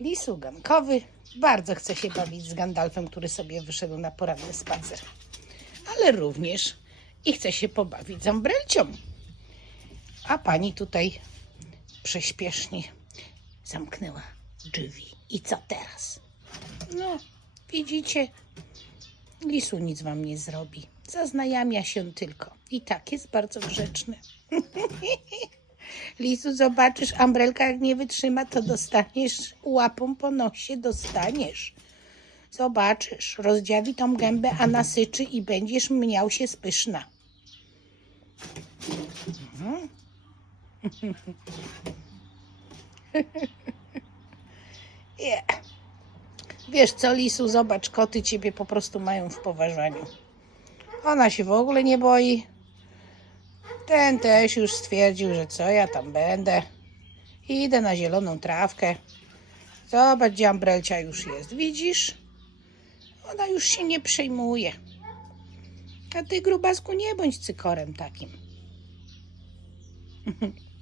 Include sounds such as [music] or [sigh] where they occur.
Lisu gankowy bardzo chce się bawić z Gandalfem, który sobie wyszedł na poranny spacer. Ale również i chce się pobawić z Ambrelcią. A pani tutaj prześpiesznie zamknęła drzwi. I co teraz? No, widzicie, Lisu nic wam nie zrobi. Zaznajamia się tylko. I tak jest bardzo grzeczny. [laughs] Lisu, zobaczysz, Ambrelka jak nie wytrzyma, to dostaniesz łapą po nosie, dostaniesz. Zobaczysz, rozdziawi tą gębę, a nasyczy i będziesz miał się spyszna. [laughs] Mhm. Yeah. Wiesz co, Lisu, zobacz, koty ciebie po prostu mają w poważaniu. Ona się w ogóle nie boi. Ten też już stwierdził, że co ja tam będę. Idę na zieloną trawkę. Zobacz, gdzie Ambrelcia już jest. Widzisz? Ona już się nie przejmuje. A ty, grubasku, nie bądź cykorem takim. [laughs]